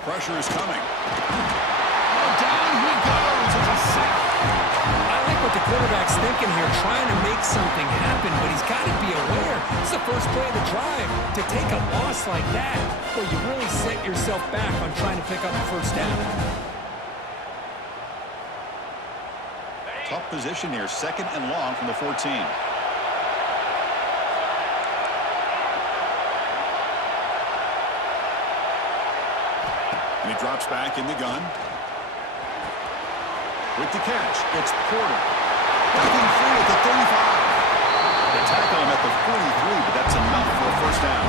Pressure is coming. Oh, down he goes. It's a sack. I like what the quarterback's thinking here, trying to make something happen, but he's got to be aware. It's the first play of the drive. To take a loss like that, well, you really set yourself back on trying to pick up the first down. Tough position here, 2nd and long from the 14. And he drops back in the gun. With the catch, it's Porter. Breaking free at the 35. They tackle him at the 43, but that's enough for a first down.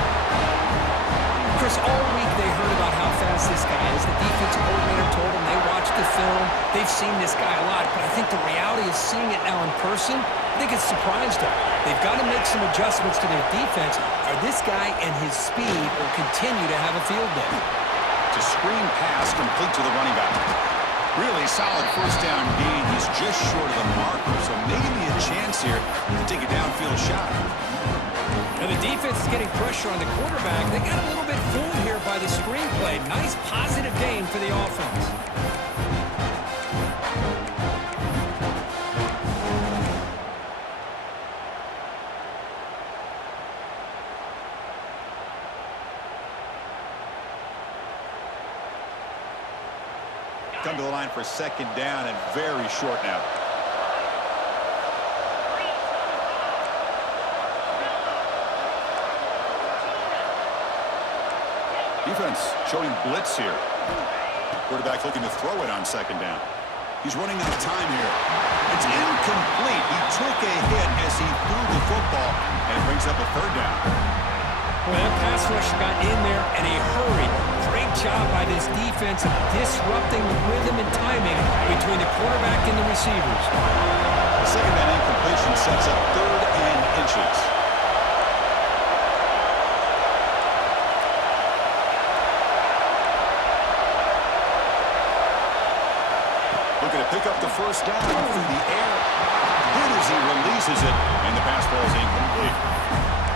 Chris, all week they heard about how fast this guy is. The defensive coordinator told them they watched the film. They've seen this guy a lot, but I think the reality is seeing it now in person, I think it's surprised them. They've got to make some adjustments to their defense, or this guy and his speed will continue to have a field day. To screen pass complete to the running back. Really solid first down gain. He's just short of the marker, so maybe a chance here to take a downfield shot. And the defense is getting pressure on the quarterback. They got a little bit fooled here by the screenplay. Nice positive gain for the offense. Come to the line for 2nd down and very short now. Defense showing blitz here. Quarterback looking to throw it on 2nd down. He's running out of time here. It's incomplete. He took a hit as he threw the football, and it brings up a 3rd down. Well, that pass rusher got in there in a hurry. Great job by this defense of disrupting the rhythm and timing between the quarterback and the receivers. The 2nd down incompletion sets up 3rd and inches. Looking to pick up the first down through the air. Good as he releases it, and the pass ball is incomplete.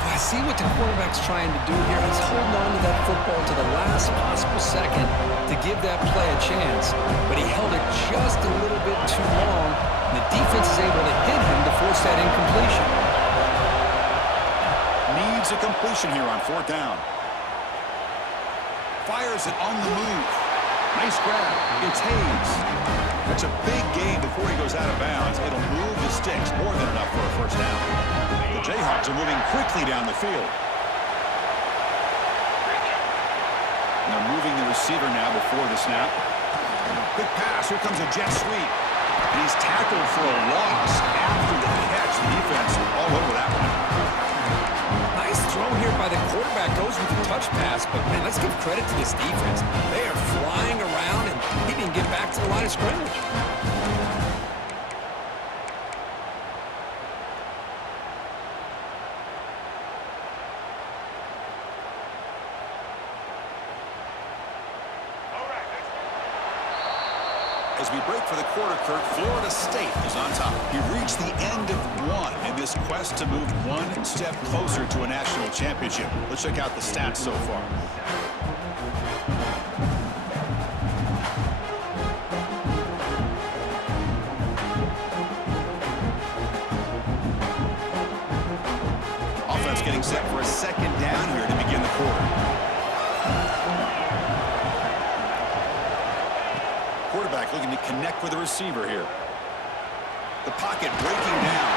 I see what the quarterback's trying to do here. He's holding on to that football to the last possible second to give that play a chance, but he held it just a little bit too long, and the defense is able to hit him to force that incompletion. Needs a completion here on 4th down. Fires it on the move. Nice grab. It's Hayes. That's a big gain before he goes out of bounds. It'll move the sticks, more than enough for a first down. The Jayhawks are moving quickly down the field. And they're moving the receiver now before the snap. Quick pass. Here comes a jet sweep. And he's tackled for a loss after the catch. The defense all over that one. Nice throw here by the quarterback. Goes with the touch pass, but man, let's give credit to this defense. They are flying around, and he didn't get back to the line of scrimmage. As we break for the quarter, Kurt, Florida State is on top. He reached the end of one in this quest to move one step closer to a national championship. Let's check out the stats so far. Offense getting set for a 2nd down here to begin the quarter. Quarterback looking to connect with the receiver here. The pocket breaking down.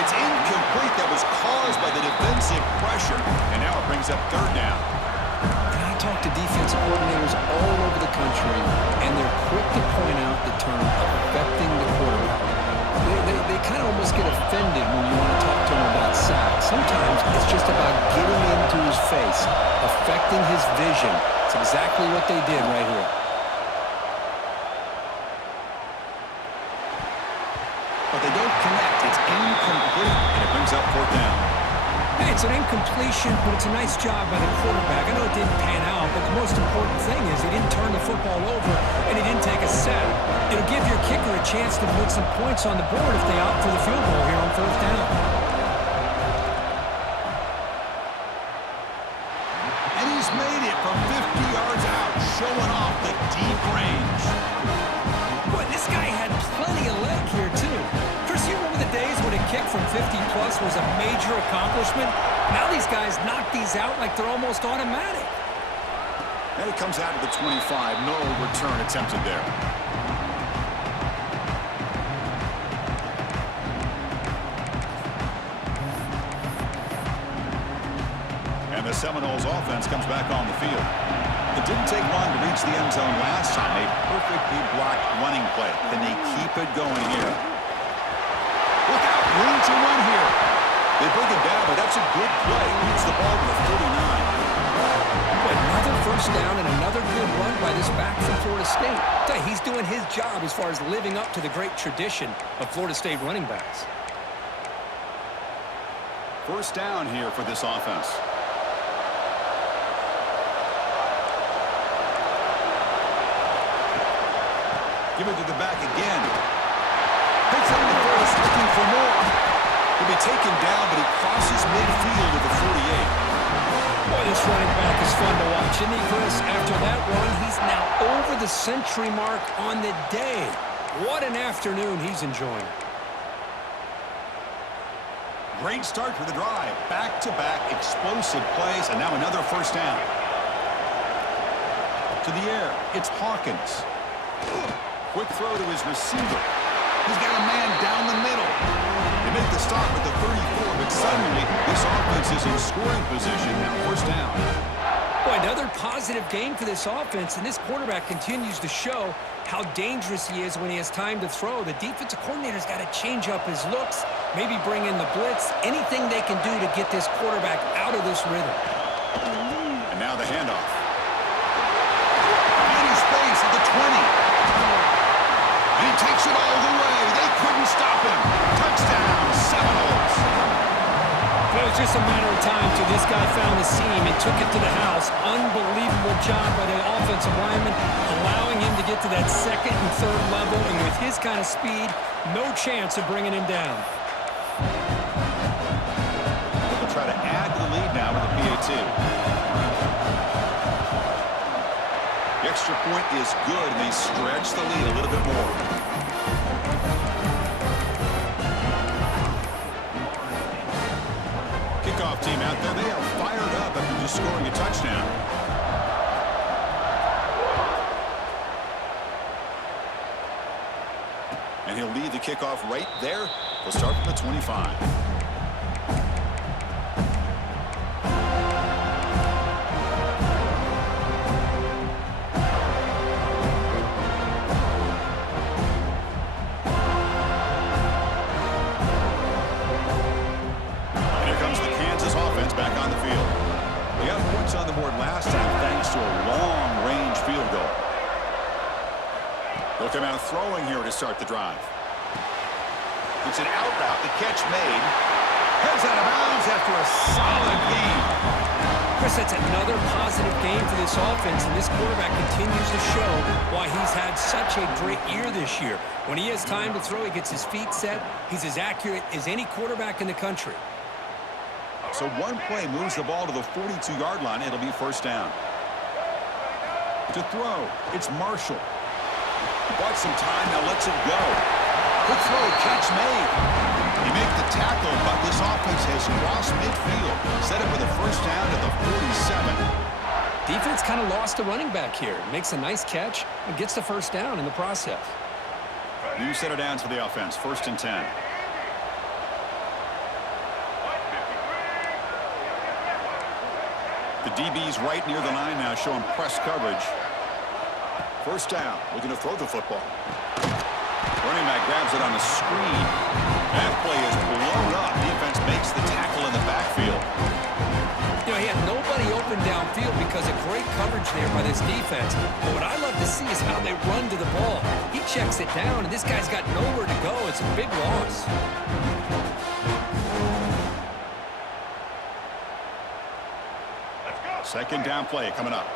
It's incomplete. That was caused by the defensive pressure. And now it brings up 3rd down. And I talk to defensive coordinators all over the country, and they're quick to point out the term affecting the quarterback. They kind of almost get offended when you want to talk to them about sacks. Sometimes it's just about getting into his face, affecting his vision. It's exactly what they did right here. But they don't connect. It's incomplete, and it brings up 4th down. Hey, it's an incompletion, but it's a nice job by the quarterback. I know it didn't pan out, but the most important thing is he didn't turn the football over, and he didn't take a sack. It'll give your kicker a chance to put some points on the board if they opt for the field goal here on 4th down. And he's made it from 50 yards. deep range. Boy, this guy had plenty of leg here, too. Chris, you remember the days when a kick from 50-plus was a major accomplishment? Now these guys knock these out like they're almost automatic. And it comes out of the 25. No return attempted there. And the Seminoles offense comes back on the field. It didn't take long to reach the end zone last time. A perfectly blocked running play. Can they keep it going here? Look out, room to run here. They bring it down, but that's a good play. Beats the ball to the 49. Another first down and another good run by this back from Florida State. He's doing his job as far as living up to the great tradition of Florida State running backs. First down here for this offense. Give it to the back again. Picks up the first, looking for more. He'll be taken down, but he crosses midfield to the 48. Boy, this running back is fun to watch, isn't he, Chris? After that run, he's now over the century mark on the day. What an afternoon he's enjoying. Great start for the drive. Back-to-back explosive plays, and now another first down. To the air, it's Hawkins. Quick throw to his receiver. He's got a man down the middle. They make the stop at the 34, but suddenly this offense is in scoring position. Now first down. Boy, another positive game for this offense, and this quarterback continues to show how dangerous he is when he has time to throw. The defensive coordinator's got to change up his looks, maybe bring in the blitz, anything they can do to get this quarterback out of this rhythm. And now the handoff. Finding space at the 20. And he takes it all the way. They couldn't stop him. Touchdown, Seminoles. It was just a matter of time till this guy found the seam and took it to the house. Unbelievable job by the offensive lineman, allowing him to get to that second and third level. And with his kind of speed, no chance of bringing him down. They'll try to add to the lead now with a PAT. The extra point is good, and they stretch the lead a little bit more. Kickoff team out there, they are fired up after just scoring a touchdown. And he'll lead the kickoff right there. We'll start from the 25. On the board last time thanks to a long-range field goal. They'll come out throwing here to start the drive. It's an out route. The catch made. Heads out of bounds after a solid game. Chris, that's another positive game for this offense, and this quarterback continues to show why he's had such a great year this year. When he has time to throw, he gets his feet set. He's as accurate as any quarterback in the country. So one play moves the ball to the 42-yard line. It'll be first down. To throw, it's Marshall. Bought some time, now lets it go. Quick throw, catch made. They make the tackle, but this offense has crossed midfield. Set up with a first down at the 47. Defense kind of lost a running back here. Makes a nice catch and gets the first down in the process. New set of downs for the offense, 1st and 10. The DB's right near the line now, showing press coverage. First down, looking to throw the football. Running back grabs it on the screen. That play is blown up. Defense makes the tackle in the backfield. You know, he had nobody open downfield because of great coverage there by this defense. But what I love to see is how they run to the ball. He checks it down, and this guy's got nowhere to go. It's a big loss. Second down play coming up.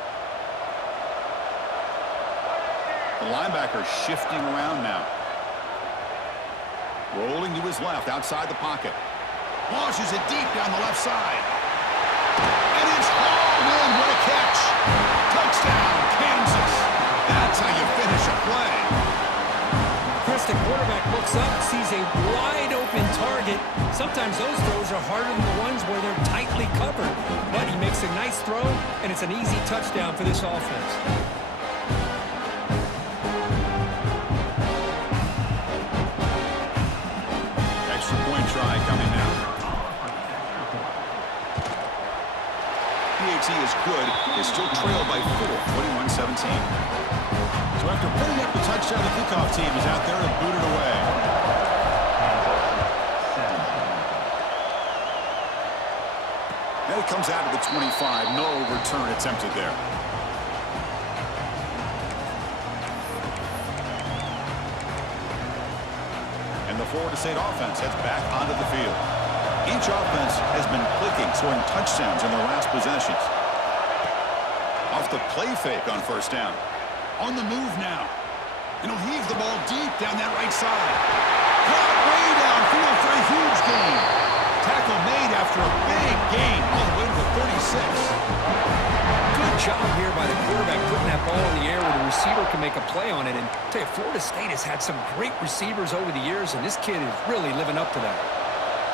The linebacker shifting around now. Rolling to his left, outside the pocket. Launches it deep down the left side. And it's hauled in. What a catch. Touchdown, Kansas. That's how is a wide-open target. Sometimes those throws are harder than the ones where they're tightly covered. But he makes a nice throw, and it's an easy touchdown for this offense. Extra point try coming now. PAT is good. They still trail by 4, 21-17. So after putting up the touchdown, the kickoff team is out there to boot it away. Now it comes out of the 25. No return attempted there. And the Florida State offense heads back onto the field. Each offense has been clicking, scoring touchdowns in their last possessions. Off the play fake on first down. On the move now. And he'll heave the ball deep down that right side. Caught way downfield for a huge gain. Tackle made after a big gain all the way to the 36. Good job here by the quarterback putting that ball in the air where the receiver can make a play on it. And I tell you, Florida State has had some great receivers over the years, and this kid is really living up to that.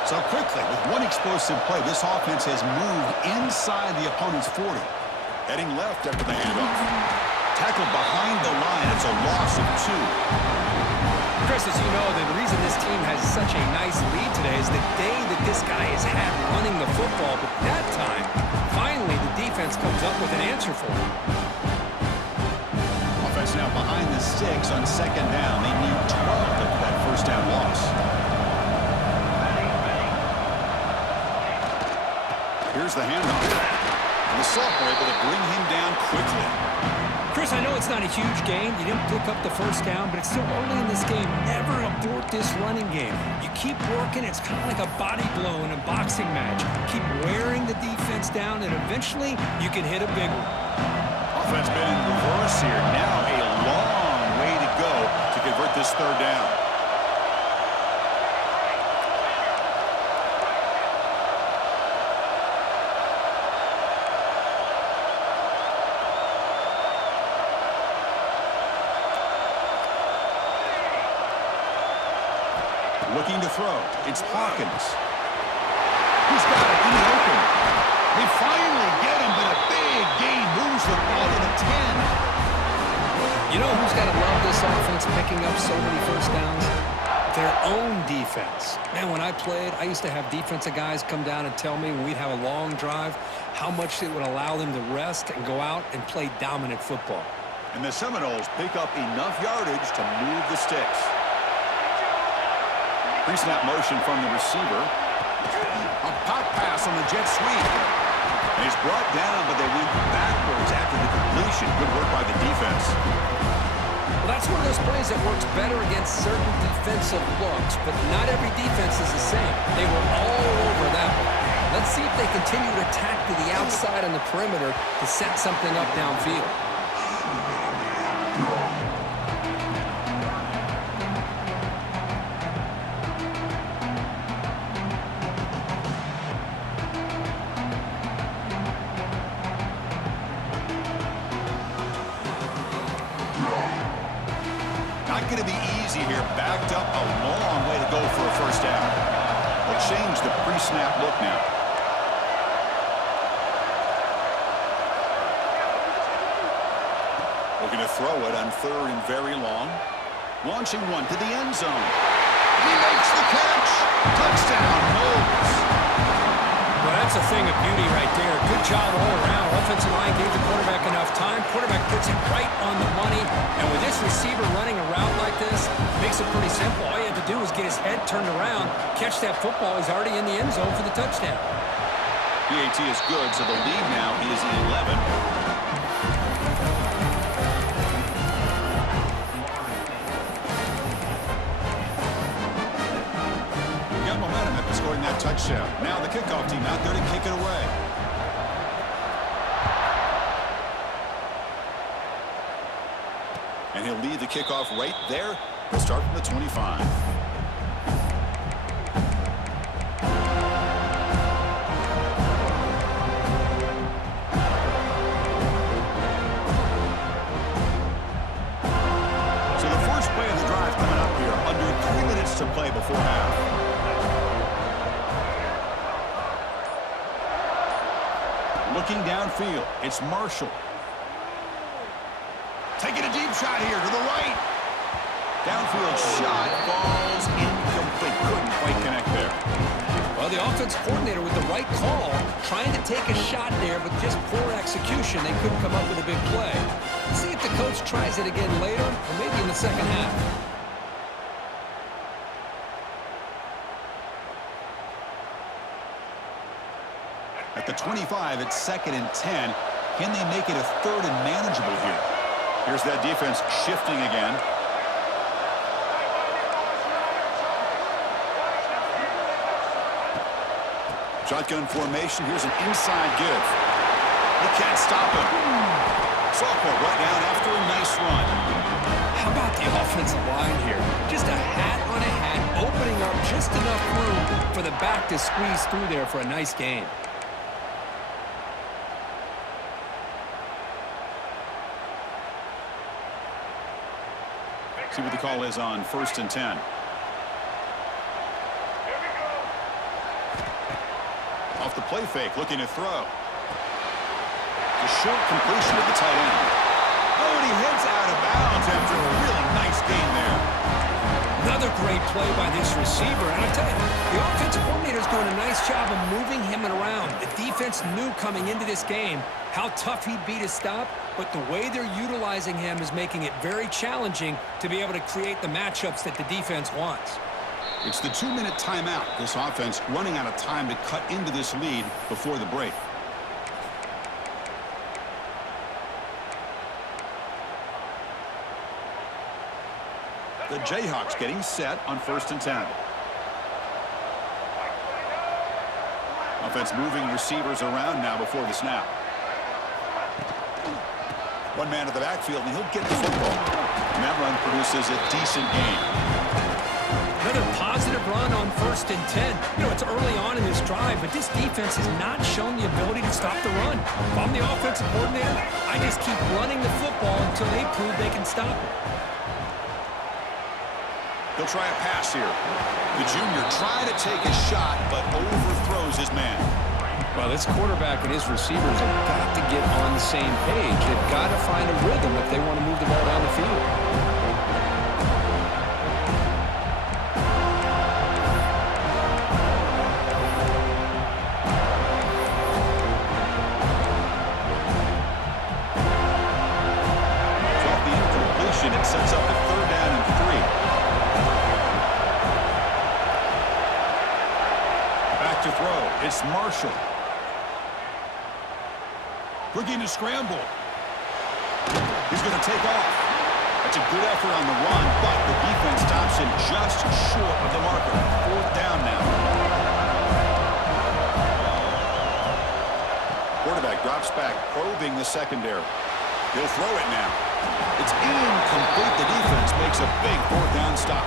So quickly, with one explosive play, this offense has moved inside the opponent's 40. Heading left after the handoff. Tackled behind the line. It's a loss of 2. Chris, as you know, the reason this team has such a nice lead today is the day that this guy has had running the football. But that time, finally, the defense comes up with an answer for him. Offense now behind the 6 on second down. They need 12 after that first down loss. Here's the handoff. And the sophomore able to bring him down quickly. Chris, I know it's not a huge gain. You didn't pick up the first down, but it's still early in this game. Never abort this running game. You keep working. It's kind of like a body blow in a boxing match. Keep wearing the defense down, and eventually you can hit a big one. Offense been in reverse here. Now a long way to go to convert this third down. Looking to throw. It's Hawkins. He's got it in the open. They finally get him, but a big gain moves the ball to the 10. You know who's got to love this offense picking up so many first downs? Their own defense. Man, when I played, I used to have defensive guys come down and tell me when we'd have a long drive how much it would allow them to rest and go out and play dominant football. And the Seminoles pick up enough yardage to move the sticks. Pre-snap motion from the receiver. A pop pass on the jet sweep. And he's brought down, but they went backwards after the completion. Good work by the defense. Well, that's one of those plays that works better against certain defensive looks, but not every defense is the same. They were all over that one. Let's see if they continue to attack to the outside on the perimeter to set something up downfield. Not going to be easy here. Backed up a long way to go for a first down. They'll change the pre-snap look now. Looking to throw it on third and very long. Launching one to the end zone. He makes the catch. Touchdown, Knowles. Well, that's a thing of beauty right there. Good job all around. Offensive line gave the quarterback enough time. Quarterback puts it right on the money. And with this receiver running a route like this, makes it pretty simple. All you have to do is get his head turned around, catch that football. He's already in the end zone for the touchdown. PAT is good, so the lead now is 11. Scoring that touchdown. Now the kickoff team out there to kick it away. And he'll lead the kickoff right there. We'll start from the 25. So the first play of the drive coming up here. Under 3 minutes to play before Looking downfield, it's Marshall. Taking a deep shot here to the right. Downfield shot falls incomplete. Couldn't quite connect there. Well, the offense coordinator with the right call, trying to take a shot there, but just poor execution. They couldn't come up with a big play. Let's see if the coach tries it again later, or maybe in the second half. At the 25, it's 2nd and 10. Can they make it a 3rd and manageable here? Here's that defense shifting again. Shotgun formation. Here's an inside give. They can't stop him. Sophomore right down after a nice run. How about the offensive line here? Just a hat on a hat, opening up just enough room for the back to squeeze through there for a nice gain. See what the call is on 1st and 10. Off the play fake, looking to throw. The short completion of the tight end. Oh, and he heads out of bounds after a really nice gain there. Another great play by this receiver. And I tell you, the offensive coordinator is doing a nice job of moving him around. The defense knew coming into this game how tough he'd be to stop, but the way they're utilizing him is making it very challenging to be able to create the matchups that the defense wants. It's the 2-minute timeout. This offense running out of time to cut into this lead before the break. The Jayhawks getting set on 1st and 10. Offense moving receivers around now before the snap. One man at the backfield, and he'll get the football. And that run produces a decent gain. Another positive run on 1st and 10. You know, it's early on in this drive, but this defense has not shown the ability to stop the run. If I'm the offensive coordinator, I just keep running the football until they prove they can stop it. He'll try a pass here. The junior trying to take a shot, but overthrows his man. Well, this quarterback and his receivers have got to get on the same page. They've got to find a rhythm if they want to move the ball down the field. It sets up a 3rd down and 3. Back to throw. It's Marshall. Looking to scramble. He's going to take off. That's a good effort on the run, but the defense stops him just short of the marker. 4th down now. Quarterback drops back, probing the secondary. He'll throw it now. It's incomplete. The defense makes a big 4th down stop.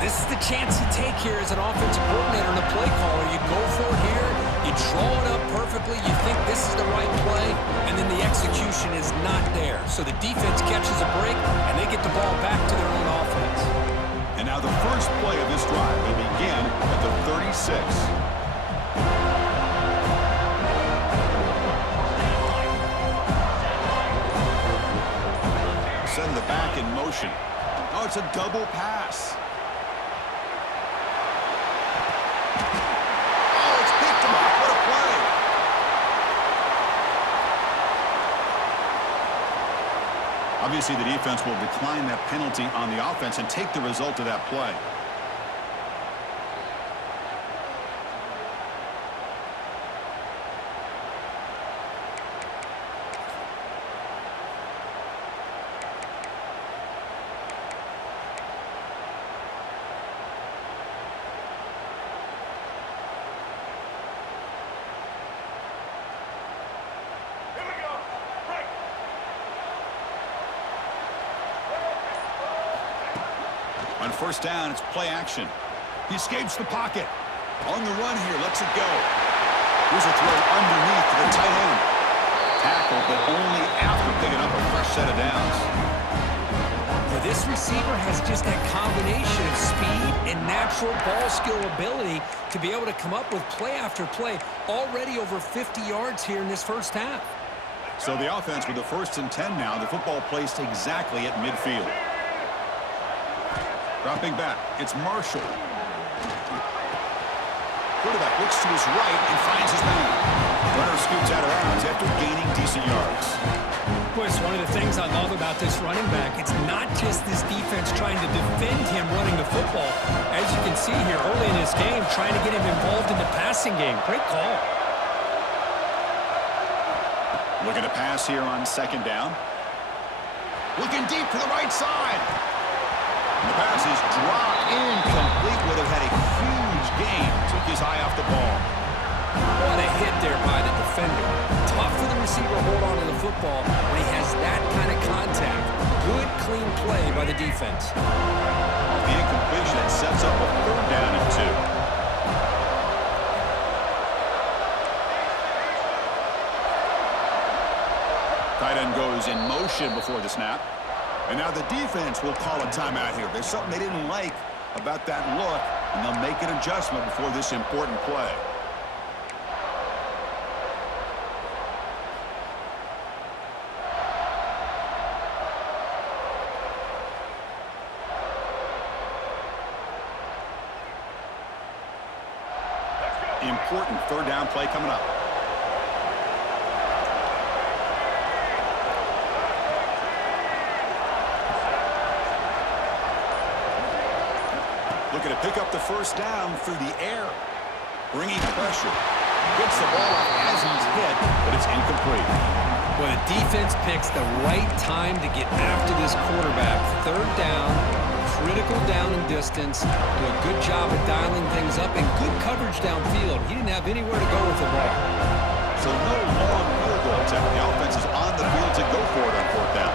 This is the chance you take here as an offensive coordinator and a play caller. You go for it here, you draw it up perfectly, you think this is the right play, and then the execution is not there. So the defense catches a break, and they get the ball back to their own offense. And now the first play of this drive will begin at the 36. Send the back in motion. Oh, it's a double pass. Oh, it's picked off. What a play. Obviously, the defense will decline that penalty on the offense and take the result of that play. On 1st down, it's play action. He escapes the pocket. On the run here, lets it go. Here's a throw underneath to the tight end. Tackle, but only after picking up a fresh set of downs. Well, This receiver has just that combination of speed and natural ball skill ability to be able to come up with play after play, already over 50 yards here in this first half. So the offense with the 1st and 10 now. The football placed exactly at midfield. Dropping back, it's Marshall. Quarterback looks to his right and finds his man. Runner scoots out of bounds after gaining decent yards. Boy, it's one of the things I love about this running back. It's not just this defense trying to defend him running the football. As you can see here early in this game, trying to get him involved in the passing game. Great call. Looking to pass here on 2nd down. Looking deep to the right side. And the pass is dropped incomplete. Would have had a huge gain. Took his eye off the ball. What a hit there by the defender. Tough for the receiver to hold on to the football when he has that kind of contact. Good, clean play by the defense. The incompletion sets up a 3rd down and 2. Tight end goes in motion before the snap. And now the defense will call a timeout here. There's something they didn't like about that look, and they'll make an adjustment before this important play. Important 3rd down play coming up. Looking to pick up the 1st down through the air. Bringing pressure. Gets the ball off as he's hit, but it's incomplete. Well, the defense picks the right time to get after this quarterback. 3rd down, critical down and distance. Do a good job of dialing things up and good coverage downfield. He didn't have anywhere to go with the ball. So no long field goal attempt. The offense is on the field to go for it on 4th down.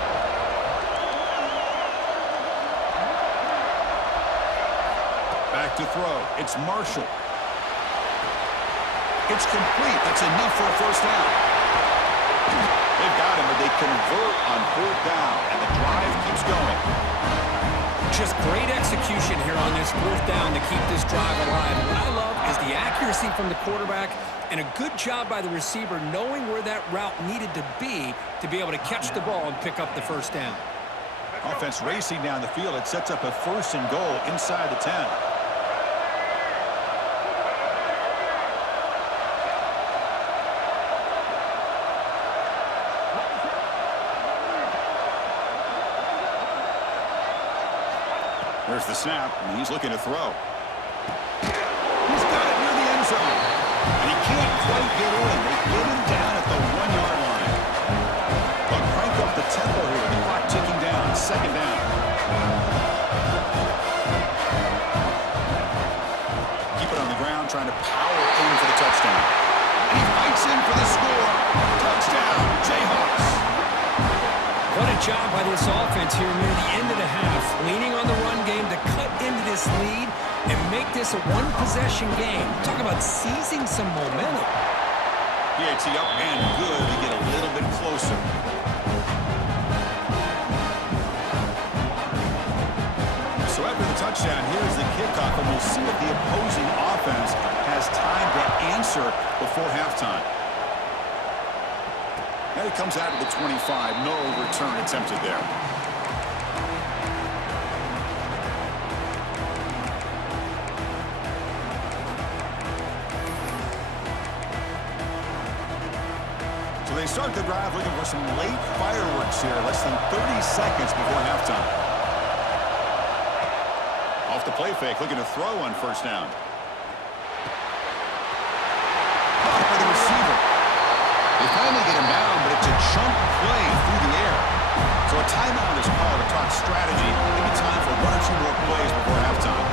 Back to throw. It's Marshall. It's complete. That's enough for a 1st down. They've got him, but they convert on 4th down, and the drive keeps going. Just great execution here on this 4th down to keep this drive alive. And what I love is the accuracy from the quarterback and a good job by the receiver knowing where that route needed to be able to catch the ball and pick up the 1st down. Offense racing down the field. It sets up a 1st and goal inside the 10. There's the snap, and he's looking to throw. He's got it near the end zone. And he can't quite get in. They get him down at the 1-yard line. But crank up the tempo here. The clock ticking down. 2nd down. Keep it on the ground, trying to power in for the touchdown. And he fights in for the score. Touchdown, Jayhawks. What a job by this offense here near the end of the half, leaning on the run game to cut into this lead and make this a 1-possession game. Talk about seizing some momentum. PAT up and good. They get a little bit closer. So after the touchdown, here's the kickoff, and we'll see if the opposing offense has time to answer before halftime. And it comes out of the 25. No return attempted there. So they start the drive looking for some late fireworks here. Less than 30 seconds before halftime. Off the play fake, looking to throw on 1st down. Caught by the receiver. They finally get him down, but it's a chunk play through the air. So a timeout is called to talk strategy. Maybe time for 1 or 2 more plays before halftime.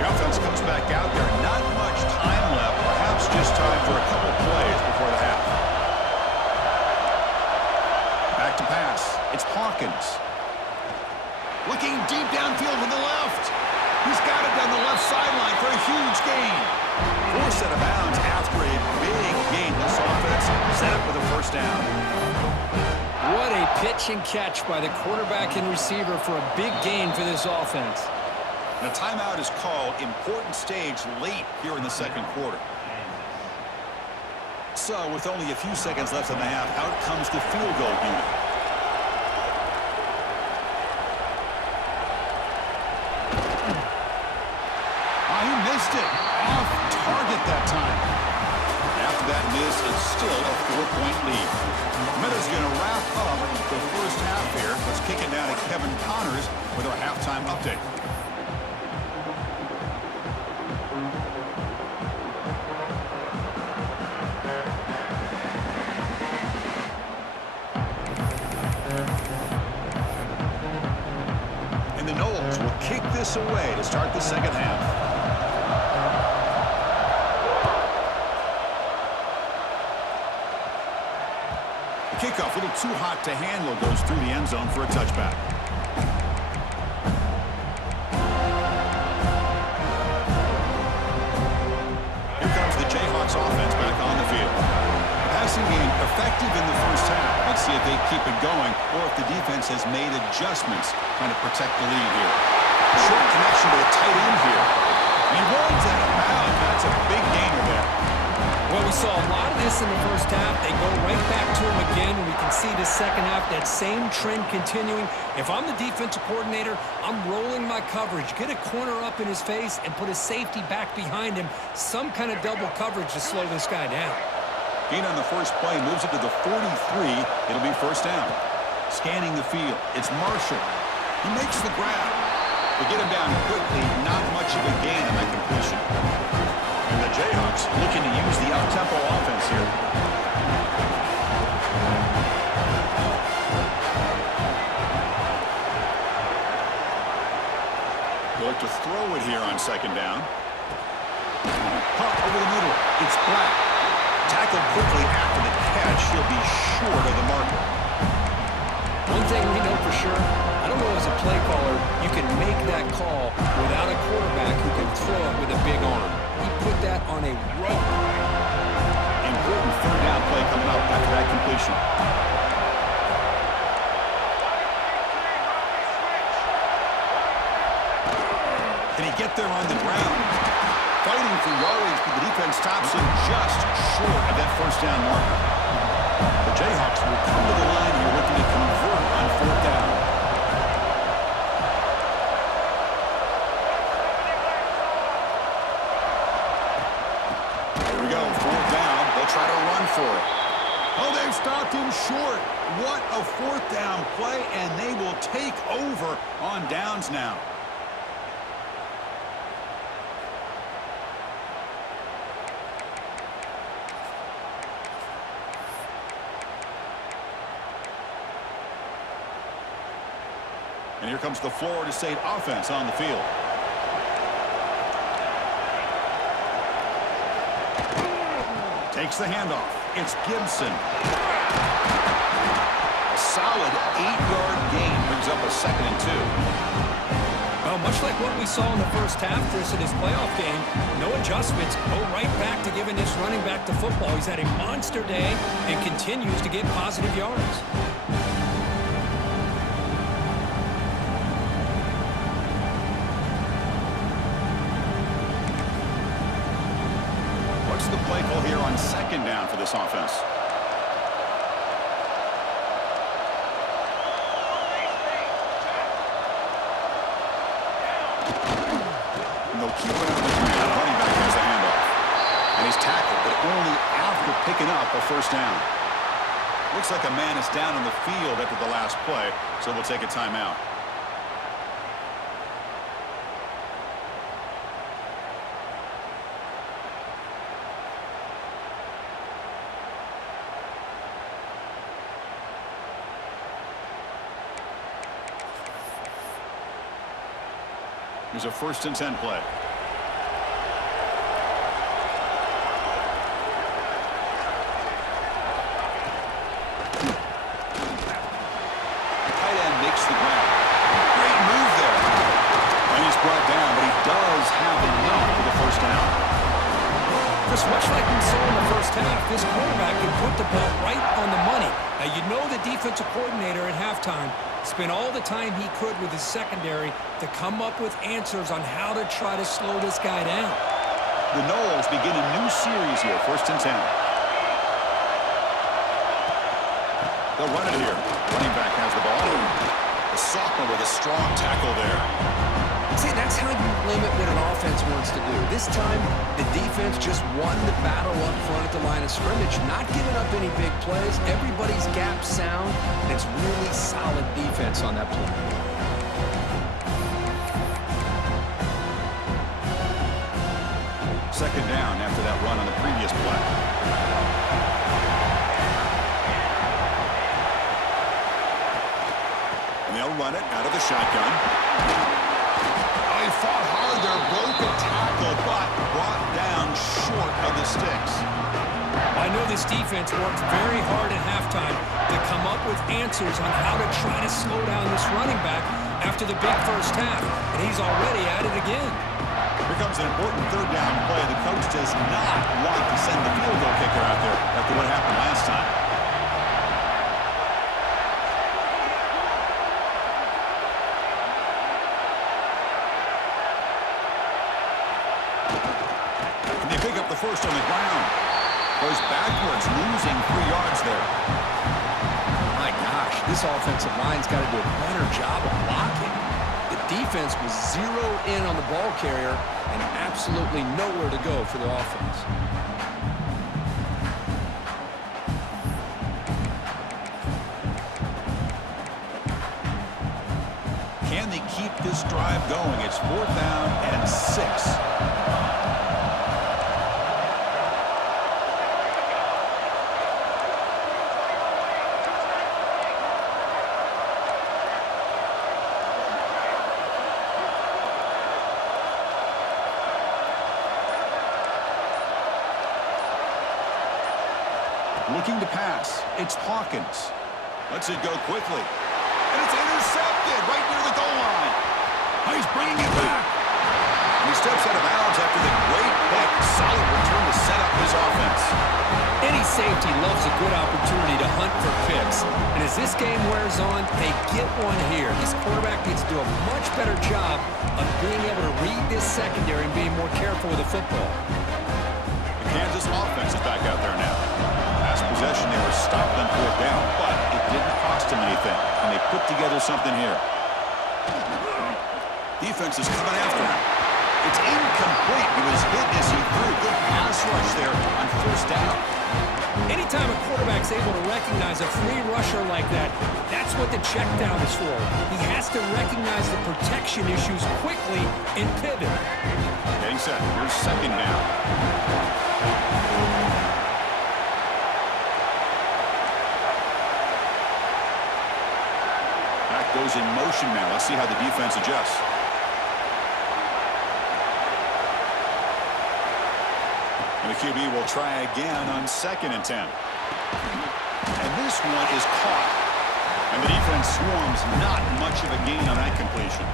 The offense comes back out there. Not much time left. Perhaps just time for a couple plays before the half. Back to pass. It's Hawkins. Looking deep downfield with the left. He's got it down the left sideline for a huge gain. Forced out of bounds after a big gain. This offense set up with a first down. What a pitch and catch by the quarterback and receiver for a big gain for this offense. And a timeout is called. Important stage late here in the second quarter. So with only a few seconds left in the half, out comes the field goal unit. He missed it. Off target that time. After that miss, it's still a 4-point lead. Meadows going to wrap up the first half here. Let's kick it down to Kevin Connors with our halftime update. And the Noles will kick this away to start the second half. Kickoff, a little too hot to handle, goes through the end zone for a touchback. Here comes the Jayhawks offense back on the field. Passing game effective in the first half. Let's see if they keep it going or if the defense has made adjustments trying to protect the lead here. Short connection to the tight end here. And he runs out of bounds. That's a big gainer there. Well, we saw a lot of this in the first half. They go right back to him again, and we can see the second half, that same trend continuing. If I'm the defensive coordinator, I'm rolling my coverage. Get a corner up in his face and put a safety back behind him. Some kind of double coverage to slow this guy down. Gain on the first play, moves it to the 43. It'll be first down. Scanning the field. It's Marshall. He makes the grab. They get him down quickly. Not much of a gain on that completion. And the Jayhawks looking to use the up-tempo offense here. They look to throw it here on second down. Pump over the middle. It's Black. Tackled quickly after the catch. He'll be short of the marker. One thing we know for sure, I don't know as a play caller, you can make that call without a quarterback who can throw it with a big arm. He put that on a rope. Important third down play coming up after that completion. Can he get there on the ground? Fighting for yardage, but the defense stops him just short of that first down marker. The Jayhawks will come to the line here looking to convert on fourth down. Here we go, fourth down. They'll try to run for it. Oh, they've stopped him short. What a fourth down play, and they will take over On downs now. And here comes the Florida State offense on the field. Takes the handoff. It's Gibson. A solid 8-yard gain brings up a 2nd and 2. Well, much like what we saw in the first half, Chris, in his playoff game, no adjustments, go right back to giving this running back the football. He's had a monster day and continues to get positive yards. What's the play call here on second down for this offense? And they'll keep it on the ground. Running back has the handoff. And he's tackled, but only after picking up a first down. Looks like a man is down on the field after the last play, so we'll take a timeout. Here's a 1st and 10 play. Tight end makes the grab. Great move down. Just much like we saw in the first half, this quarterback can put the ball right on the money. Now, you know the defensive coordinator at halftime spent all the time he could with his secondary to come up with answers on how to try to slow this guy down. The Noles begin a new series here, 1st and 10. They'll run it here. Running back has the ball. The sophomore with a strong tackle there. See, that's how you limit what an offense wants to do. This time, the defense just won the battle up front at the line of scrimmage, not giving up any big plays. Everybody's gap sound, and it's really solid defense on that play. Second down after that run on the previous play. And they'll run it out of the shotgun. He fought hard there, broke a tackle, but brought down short of the sticks. I know this defense worked very hard at halftime to come up with answers on how to try to slow down this running back after the big first half, and he's already at it again. Here comes an important third down play. The coach does not want to send the field goal kicker out there after what happened last time. And they pick up the first on the ground. Goes backwards, losing 3 yards there. My gosh, this offensive line's got to do a better job of blocking. The defense was zeroed in on the ball carrier and absolutely nowhere to go for the offense. Can they keep this drive going? It's 4th down and 6. Looking to pass. It's Hawkins. Lets it go quickly. And it's intercepted right near the goal line. Oh, he's bringing it back. And he steps out of bounds after the great pick. Solid return to set up his offense. Any safety loves a good opportunity to hunt for picks. And as this game wears on, they get one here. This quarterback needs to do a much better job of being able to read this secondary and being more careful with the football. The Kansas offense is back out there now. Last possession, they were stopped on 4th down, but it didn't cost them anything. And they put together something here. Defense is coming after him. It's incomplete. He was hit as he threw. Good pass rush there on 1st down. Anytime a quarterback's able to recognize a free rusher like that, that's what the check down is for. He has to recognize the protection issues quickly and pivot. Getting set. Here's 2nd down. Back goes in motion now. Let's see how the defense adjusts. And the QB will try again on 2nd and 10. And this one is caught. And the defense swarms. Not much of a gain on that completion.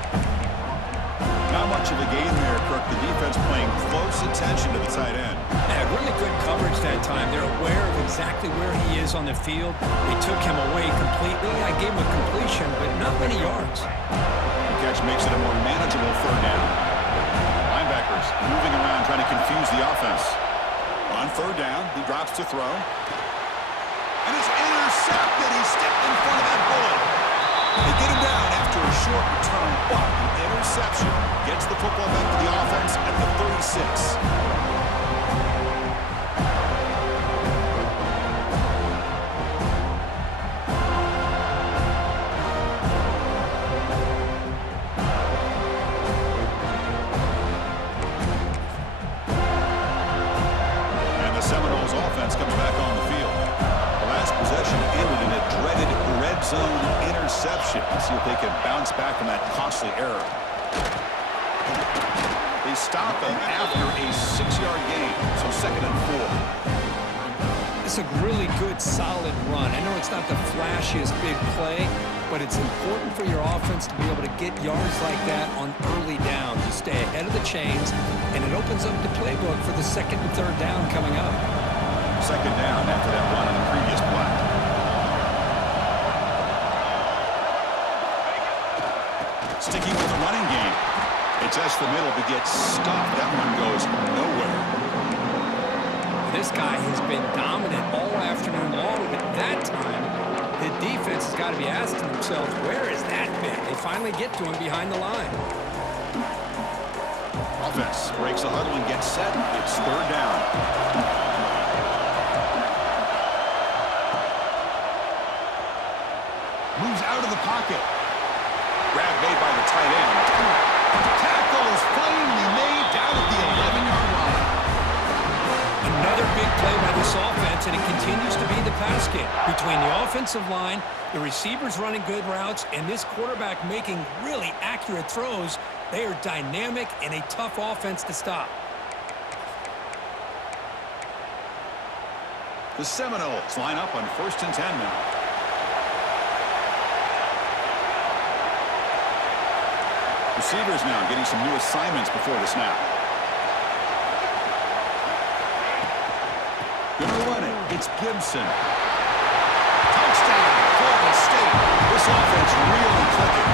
Not much of a gain there, Kirk. The defense paying close attention to the tight end. Yeah, really good coverage that time. They're aware of exactly where he is on the field. They took him away completely. I gave him a completion, but not many yards. The catch makes it a more manageable 3rd down. Linebackers moving around, trying to confuse the offense. On 3rd down, he drops to throw. And it's intercepted. He stepped in front of that bullet. They get him down after a short return, but the interception gets the football back to the offense at the 36. And the Seminoles offense comes back on the field. The last possession ended in a dreaded red zone interception. Let's see if they can bounce back from that costly error. They stop him after a 6-yard gain, so 2nd and 4. It's a really good, solid run. I know it's not the flashiest big play, but it's important for your offense to be able to get yards like that on early downs. You stay ahead of the chains, and it opens up the playbook for the second and third down coming up. Second down after that run on the previous play. Sticking with the running game. It's just the middle to get stopped. That one goes nowhere. This guy has been dominant all afternoon long, but that time, the defense has got to be asking themselves, where has that been? They finally get to him behind the line. Offense breaks the huddle and gets set. It's third down. Moves out of the pocket. Grab made by the tight end. Tackle is finally made down at the 11-yard line. Another big play by this offense, and it continues to be the pass game. Between the offensive line, the receivers running good routes, and this quarterback making really accurate throws, they are dynamic and a tough offense to stop. The Seminoles line up on 1st and 10 now. Receivers now getting some new assignments before the snap. Gonna run it. It's Gibson. Touchdown, Florida State. This offense really clicking.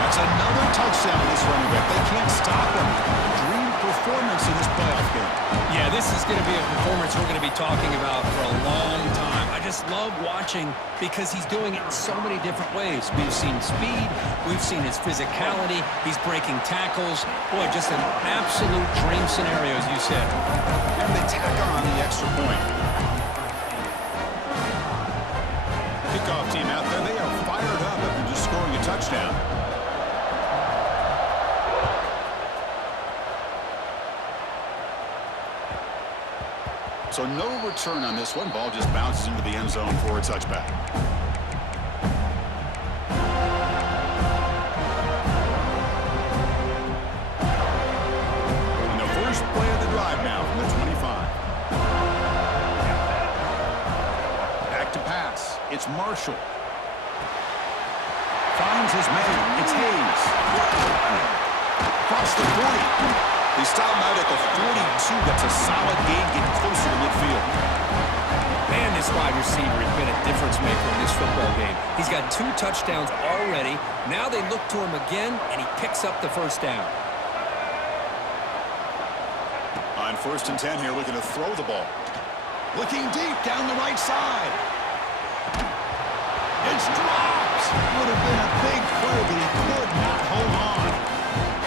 That's another touchdown this running back. They can't stop him. Dream performance in this playoff game. Yeah, this is going to be a performance we're going to be talking about for a long time. I just love watching because he's doing it in so many different ways. We've seen speed. We've seen his physicality. He's breaking tackles. Boy, just an absolute dream scenario, as you said. And they tack on the extra point. Kickoff team out there. They are fired up after just scoring a touchdown. So no return on this one. Ball just bounces into the end zone for a touchback. And the first play of the drive now from the 25. Back to pass. It's Marshall. Finds his man. It's Hayes. Across the 40. They stop him out at the 42. That's a solid gain, getting closer to midfield. Man, this wide receiver has been a difference maker in this football game. He's got 2 touchdowns already. Now they look to him again, and he picks up the first down. On 1st and 10 here, looking to throw the ball. Looking deep down the right side. It's dropped. Would have been a big play, but he could not hold on.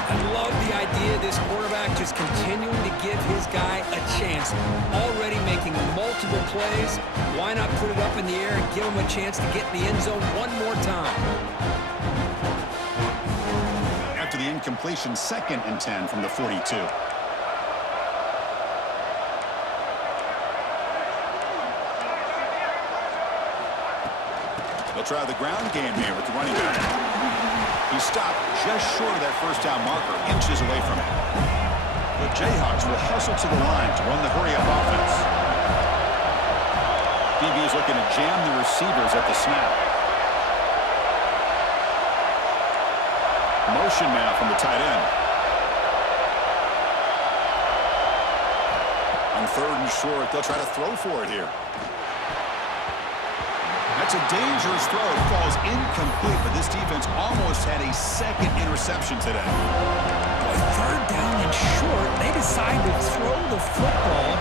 I love the idea of this quarterback just continuing to give his guy a chance. Already making multiple plays. Why not put it up in the air and give him a chance to get in the end zone one more time? After the incompletion, 2nd and 10 from the 42. They'll try the ground game here with the running back. He stopped just short of that first down marker, inches away from it. The Jayhawks will hustle to the line to run the hurry-up offense. DB is looking to jam the receivers at the snap. Motion now from the tight end. On 3rd and short, they'll try to throw for it here. That's a dangerous throw. It falls incomplete, but this defense almost had a 2nd interception today. Boy, 3rd down and short. They decide to throw the football,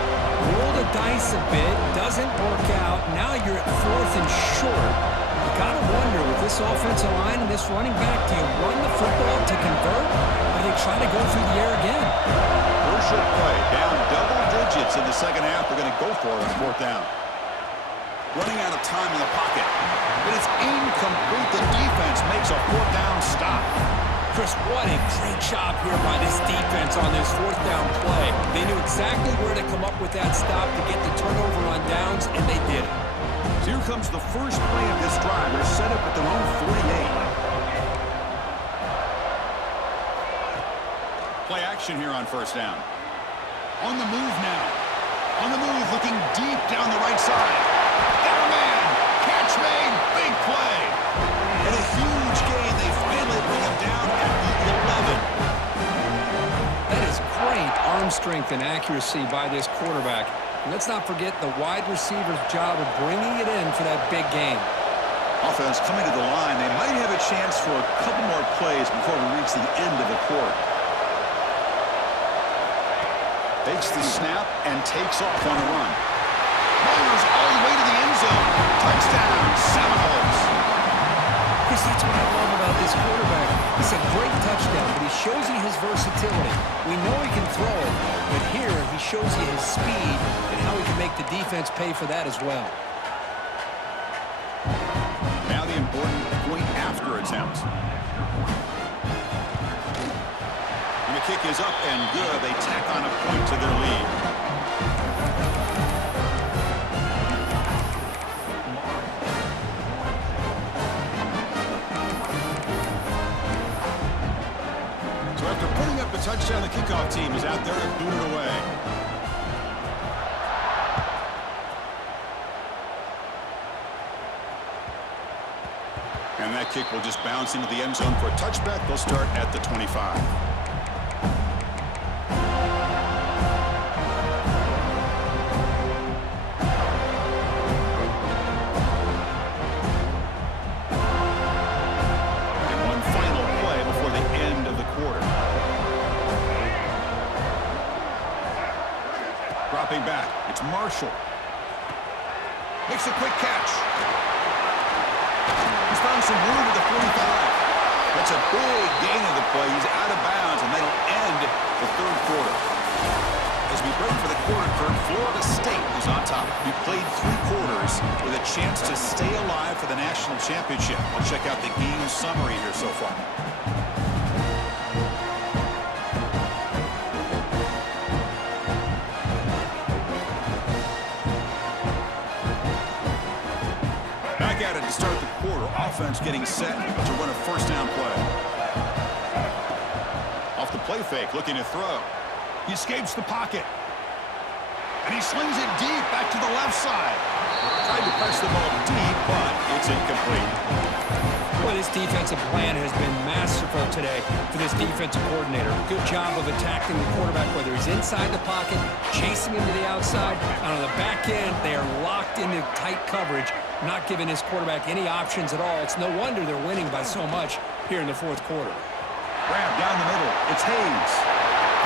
roll the dice a bit, doesn't work out. Now you're at 4th and short. You got to wonder, with this offensive line and this running back, do you run the football to convert, or they try to go through the air again? Crucial play, down double digits in the second half. They're going to go for it on 4th down. Running out of time in the pocket, but it's incomplete. The defense makes a 4th down stop. Chris, what a great job here by this defense on this 4th down play. They knew exactly where to come up with that stop to get the turnover on downs, and they did it. So here comes the first play of this drive. They're set up at their own 48. Play action here on 1st down. On the move now. On the move, looking deep down the right side. Down man. Catch made. Big play. strength and accuracy by this quarterback. And let's not forget the wide receiver's job of bringing it in for that big game. Offense coming to the line. They might have a chance for a couple more plays before we reach the end of the quarter. Takes the snap and takes off on a run. Runs all the way to the end zone. Touchdown, Seminoles. Chris, that's what I love about this quarterback. It's a great touchdown, but he shows you his versatility. We know he can throw it, but here he shows you his speed and how he can make the defense pay for that as well. Now the important point after attempt. And the kick is up and good. They tack on a point to their lead. So after putting up a touchdown, the kickoff team is out there to boot it away. And that kick will just bounce into the end zone for a touchback. They'll start at the 25. And one final play before the end of the quarter. Dropping back. It's Marshall. Makes a quick catch. Found some room at the 45. That's a big gain of the play. He's out of bounds, and that'll end the third quarter. As we break for the quarter, Kurt, Florida State is on top. We played 3 quarters with a chance to stay alive for the national championship. Let's check out the game summary here so far. At it to start the quarter. Offense getting set to run a first down play. Off the play fake, looking to throw. He escapes the pocket. And he slings it deep back to the left side. Tried to press the ball deep, but it's incomplete. Well, this defensive plan has been masterful today for this defensive coordinator. Good job of attacking the quarterback, whether he's inside the pocket, chasing him to the outside. And on the back end, they are locked into tight coverage, not giving his quarterback any options at all. It's no wonder they're winning by so much here in the fourth quarter. Grab down the middle. It's Hayes.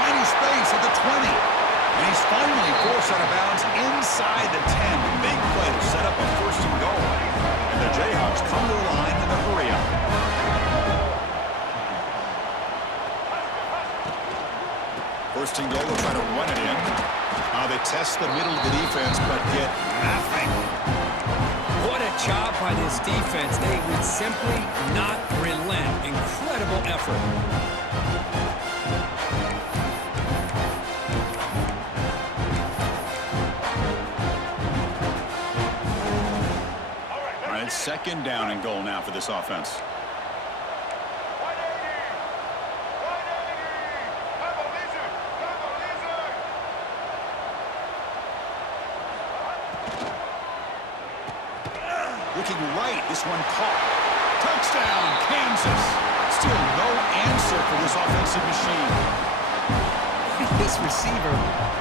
Finding space at the 20. And he's finally forced out of bounds inside the 10. Big play to set up a first and goal. And the Jayhawks come to the line in a hurry-up. First and goal, they'll try to run it in. They test the middle of the defense, but get nothing. What a job by this defense. They would simply not relent. Incredible effort. All right, second down and goal now for this offense. Looking right, this one caught. Touchdown, Kansas. Still no answer for this offensive machine. This receiver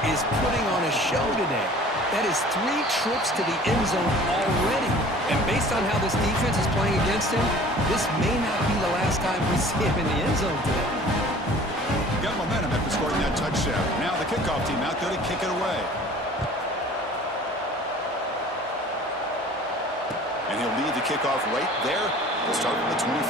is putting on a show today. That is 3 trips to the end zone already. And based on how this defense is playing against him, this may not be the last time we see him in the end zone today. Got momentum after scoring that touchdown. Now the kickoff team out there to kick it away. And he'll lead the kickoff right there. We'll start with the 25.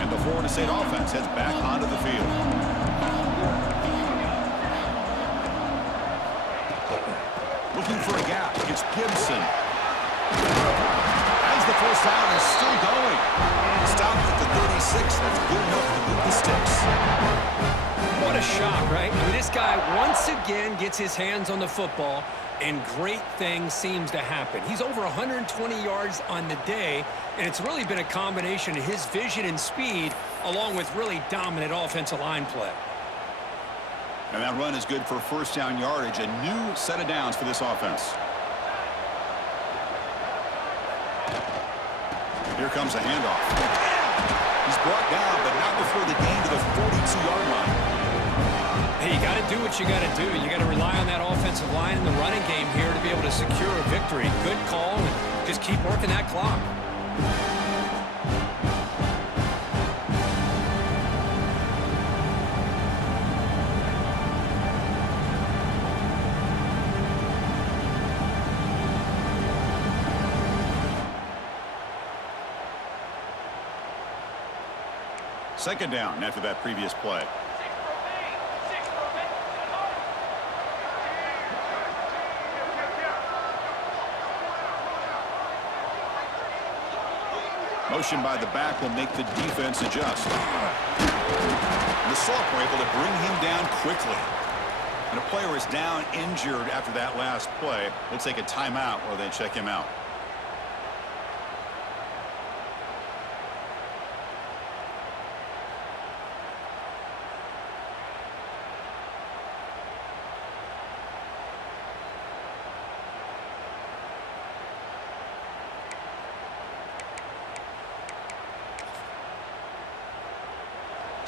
And the Florida State offense heads back onto the field. Looking for a gap. It's Gibson. As the first down is still going. Stopped at the 36. That's good enough to move the sticks. What a shot, right? I mean, this guy once again gets his hands on the football, and great things seems to happen. He's over 120 yards on the day, and it's really been a combination of his vision and speed along with really dominant offensive line play. And that run is good for first down yardage, a new set of downs for this offense. Here comes a handoff. He's brought down, but not before the gain to the 42-yard line. Hey, you got to do what you got to do. You got to rely on that offensive line in the running game here to be able to secure a victory. Good call, and just keep working that clock. Second down after that previous play. Motion by the back will make the defense adjust. The sophomore able to bring him down quickly. And a player is down injured after that last play. We'll take a timeout while they check him out.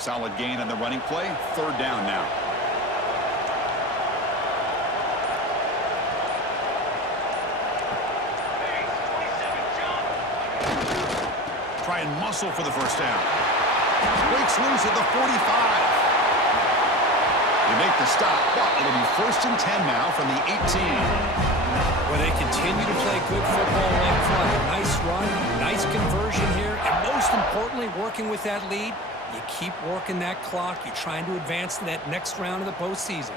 Solid gain on the running play. Third down now. Try and muscle for the first down. Breaks loose at the 45. They make the stop, but it'll be first and 10 now from the 18. Well, they continue to play good football up front. Nice run, nice conversion here, and most importantly, working with that lead. You keep working that clock. You're trying to advance to that next round of the postseason.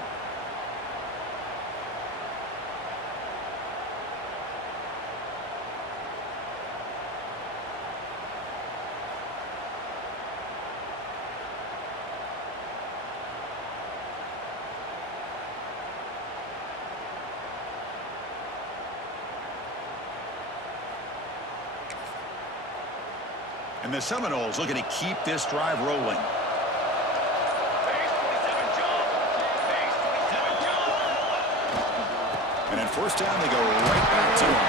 And the Seminoles looking to keep this drive rolling. And at first down, they go right back to him.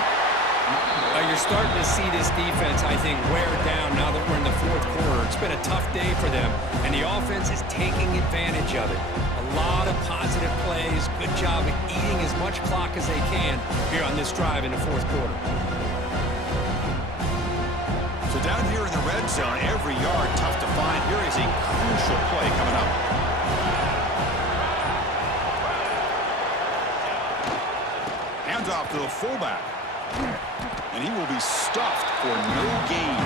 You're starting to see this defense, I think, wear down now that we're in the fourth quarter. It's been a tough day for them, and the offense is taking advantage of it. A lot of positive plays. Good job of eating as much clock as they can here on this drive in the fourth quarter. So down here in the red zone, every yard tough to find. Here is a crucial play coming up. Hands off to the fullback. And he will be stuffed for no gain.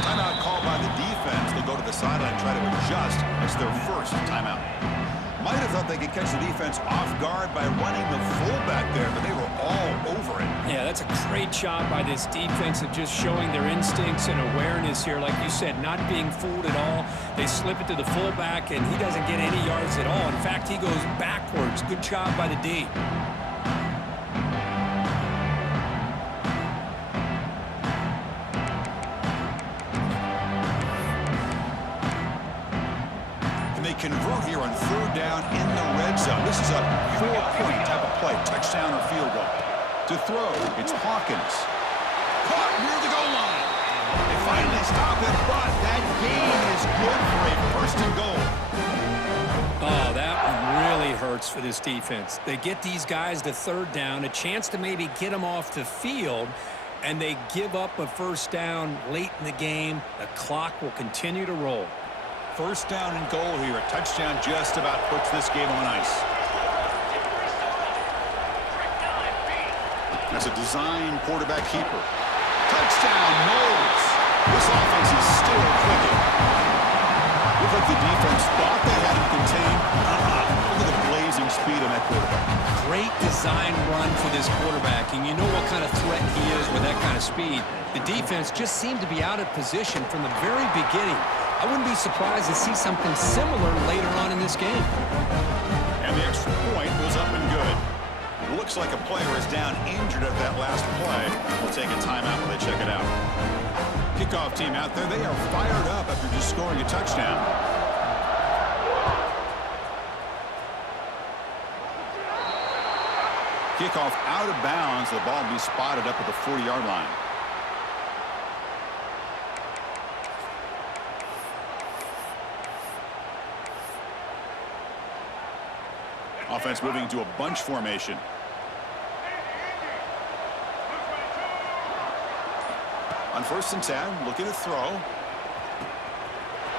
Timeout called by the defense. They'll go to the sideline and try to adjust. It's their first timeout. Might have thought they could catch the defense off guard by running the fullback there, but they were all over it. Yeah, that's a great job by this defense of just showing their instincts and awareness here. Like you said, not being fooled at all. They slip it to the fullback, and he doesn't get any yards at all. In fact, he goes backwards. Good job by the D. Convert here on third down in the red zone. This is a 4-point type of play, touchdown or field goal. To throw, it's Hawkins. Caught near the goal line. They finally stop it, but that gain is good for a first and goal. Oh, that one really hurts for this defense. They get these guys to third down, a chance to maybe get them off the field, and they give up a first down late in the game. The clock will continue to roll. First down and goal here. A touchdown just about puts this game on ice. That's a design quarterback keeper. Touchdown, Knowles. This offense is still clicking. Looked like the defense thought they had him contained. Look at the blazing speed on that quarterback. Great design run for this quarterback, and you know what kind of threat he is with that kind of speed. The defense just seemed to be out of position from the very beginning. I wouldn't be surprised to see something similar later on in this game. And the extra point was up and good. Looks like a player is down injured at that last play. We'll take a timeout while they check it out. Kickoff team out there, they are fired up after just scoring a touchdown. Kickoff out of bounds. The ball will be spotted up at the 40-yard line. Offense moving into a bunch formation. On 1st and 10, looking to throw.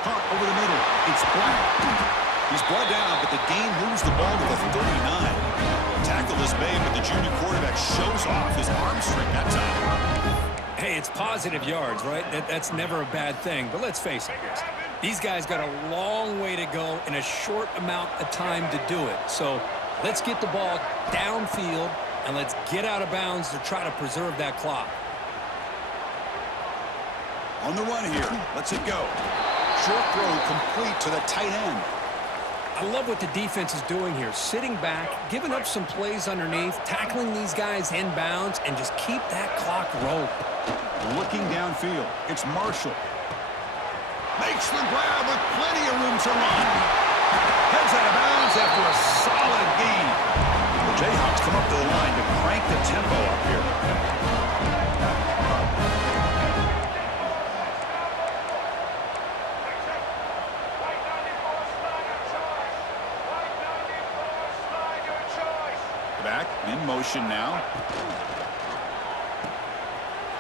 Caught over the middle. It's Black. He's brought down, but the gain moves the ball to the 39. Tackle is made, but the junior quarterback shows off his arm strength that time. Hey, it's positive yards, right? That's never a bad thing. But let's face it, Chris. These guys got a long way to go in a short amount of time to do it. So let's get the ball downfield, and let's get out of bounds to try to preserve that clock. On the run here. Lets it go. Short throw complete to the tight end. I love what the defense is doing here. Sitting back, giving up some plays underneath, tackling these guys inbounds, and just keep that clock rolling. Looking downfield. It's Marshall. Makes the grab with plenty of room to run. Heads out of bounds after a solid gain. The Jayhawks come up to the line to crank the tempo up here. Back in motion now.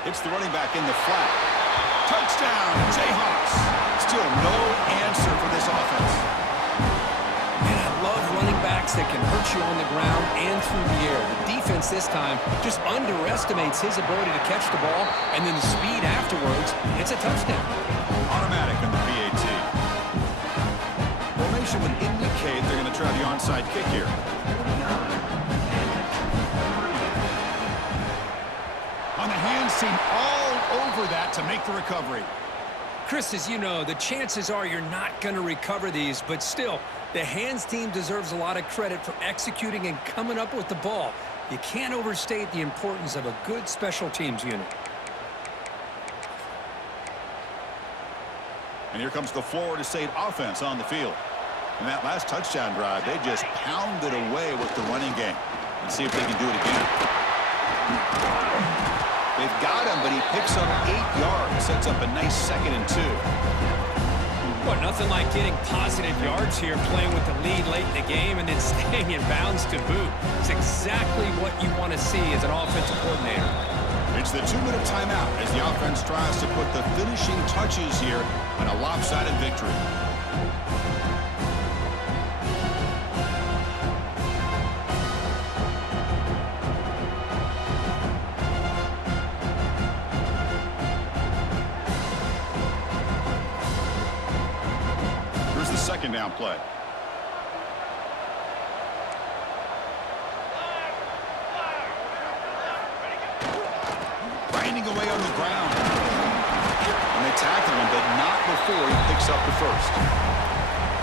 It's the running back in the flat. Touchdown, Jayhawks. Still no answer for this offense. Man, I love running backs that can hurt you on the ground and through the air. The defense this time just underestimates his ability to catch the ball, and then the speed afterwards, it's a touchdown. Automatic on the PAT. Formation would indicate they're going to try the onside kick here. On the hands team all over that to make the recovery. Chris, as you know, the chances are you're not going to recover these, but still, the hands team deserves a lot of credit for executing and coming up with the ball. You can't overstate the importance of a good special teams unit. And here comes the Florida State offense on the field. In that last touchdown drive, they just pounded away with the running game. Let's see if they can do it again. They've got him, but he picks up 8 yards. Sets up a nice 2nd and 2. Well, nothing like getting positive yards here, playing with the lead late in the game and then staying in bounds to boot. It's exactly what you want to see as an offensive coordinator. It's the 2-minute timeout as the offense tries to put the finishing touches here on a lopsided victory. Second down play. Grinding away on the ground. And they tackle him, but not before he picks up the first.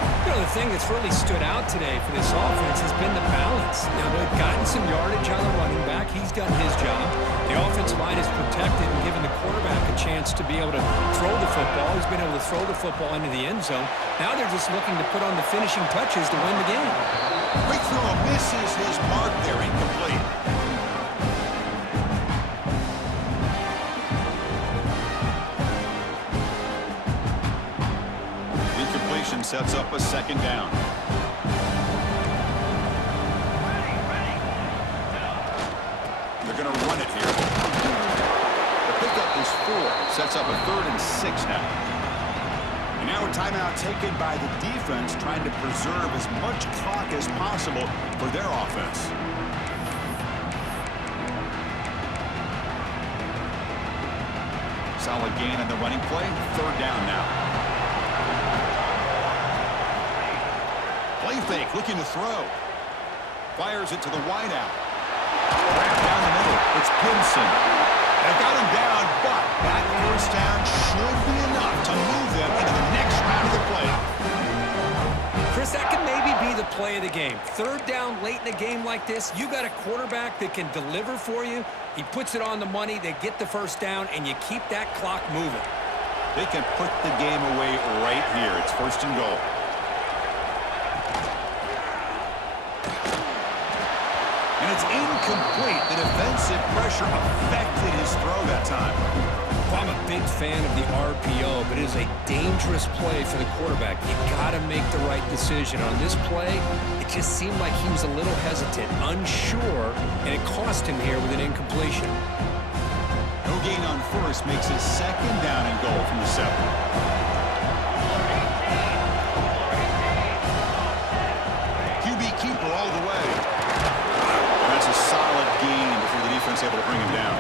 You know, the thing that's really stood out today for this offense has been the balance. You know, they've gotten some yardage on the running back. He's done his job. The offensive line is protected and given the quarterback a chance to be able to throw the football. He's been able to throw the football into the end zone. Now they're just looking to put on the finishing touches to win the game. Quick throw misses his mark there, incomplete. Incompletion sets up a 2nd down. They're going to run it here. The pickup is 4. Sets up a 3rd and 6 now. And now a timeout taken by the defense, trying to preserve as much clock as possible for their offense. Solid gain on the running play. 3rd down now. Play fake, looking to throw. Fires it to the wideout. Wrapped down the middle. It's Gibson. They've got him down, but that 1st down should be enough to move them into the next round Chris, that can maybe be the play of the game. Third down late in a game like this, you got a quarterback that can deliver for you. He puts it on the money, they get the first down, and you keep that clock moving. They can put the game away right here. It's first and goal. And it's incomplete. The defensive pressure affected his throw that time. Well, I'm a big fan of the RPO, but it is a dangerous play for the quarterback. You got to make the right decision. On this play, it just seemed like he was a little hesitant, unsure, and it cost him here with an incompletion. No gain on first makes it second down and goal from the 7. QB keeper all the way. That's a solid gain before the defense able to bring him down.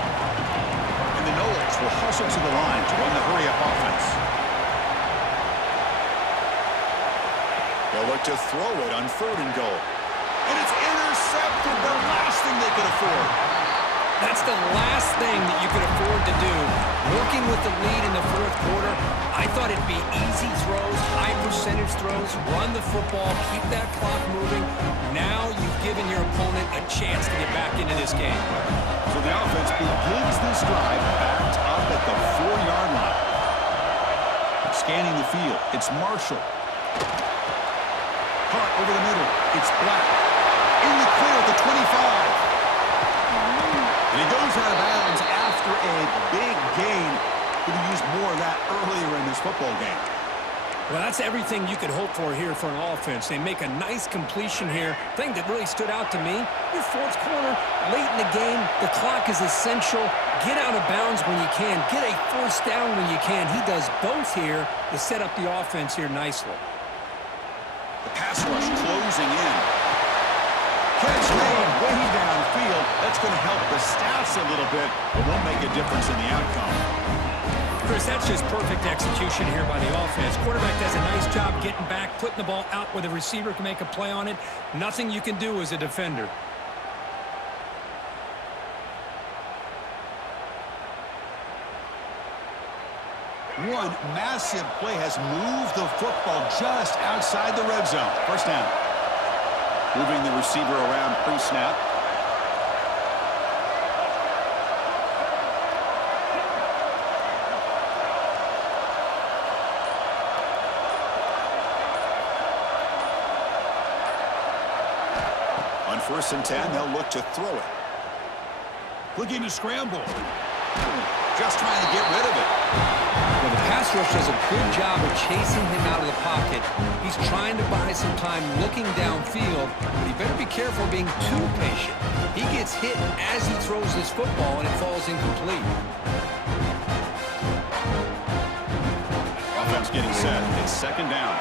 And the Noles will hustle to the line to run the hurry-up offense. They'll look to throw it on 3rd and goal. And it's intercepted, the last thing they could afford. That's the last thing that you could afford to do. Working with the lead in the 4th quarter, I thought it'd be easy throws, high percentage throws, run the football, keep that clock moving. Now you've given your opponent a chance to get back into this game. So the offense begins this drive backed up at the 4-yard line. Scanning the field, it's Marshall. Hart over the middle, it's Black. In the clear at the 25. And he goes out of bounds after a big gain. Could have used more of that earlier in this football game. Well, that's everything you could hope for here for an offense. They make a nice completion here. Thing that really stood out to me, your 4th quarter, late in the game, the clock is essential. Get out of bounds when you can. Get a first down when you can. He does both here to set up the offense here nicely. The pass rush closing in. Catch made way downfield. That's going to help the stats a little bit, but won't make a difference in the outcome. Chris, that's just perfect execution here by the offense. Quarterback does a nice job getting back, putting the ball out where the receiver can make a play on it. Nothing you can do as a defender. One massive play has moved the football just outside the red zone. First down. Moving the receiver around pre-snap. On 1st and 10, they'll look to throw it. Looking to scramble. Just trying to get rid of it. Well, the pass rush does a good job of chasing him out of the pocket. He's trying to buy some time looking downfield, but he better be careful being too patient. He gets hit as he throws this football, and it falls incomplete. Offense getting set. It's 2nd down.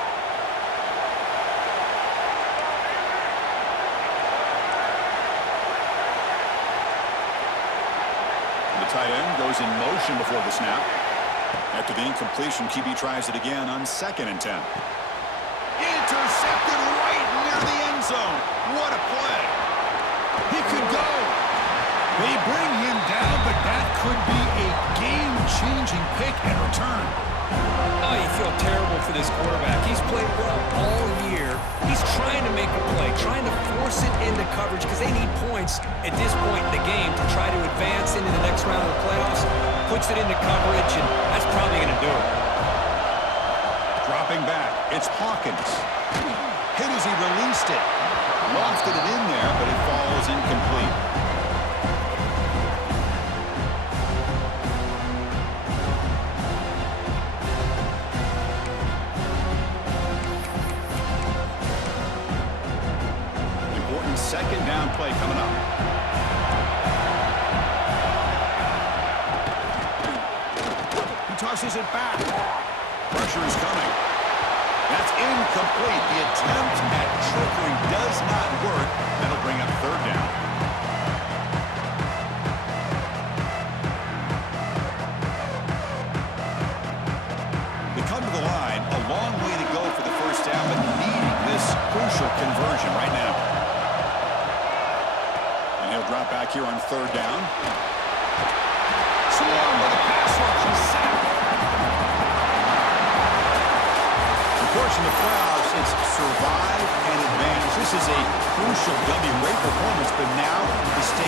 Tight end goes in motion before the snap. After the incompletion, QB tries it again on 2nd and 10. Intercepted right near the end zone. What a play. He could go. They bring him down, but that could be a game-changing pick and return. Oh, you feel terrible for this quarterback. He's played well all year. He's trying to make a play, trying to force it into coverage because they need points at this point in the game to try to advance into the next round of the playoffs. Puts it into coverage, and that's probably going to do it. Dropping back, it's Hawkins. Hit as he released it. Lofted it in there, but it falls incomplete. Important 2nd down play coming up. He tosses it back. Pressure is coming. That's incomplete. The attempt at trickery does not work. That'll bring up 3rd down. They come to the line. A long way to go for the first down, but needing this crucial conversion right now. And he'll drop back here on 3rd down. Swarm with a pass rush. He's sacked. Of course, in the playoffs, It's survive and advance. This is a crucial W. Great performance, but now the state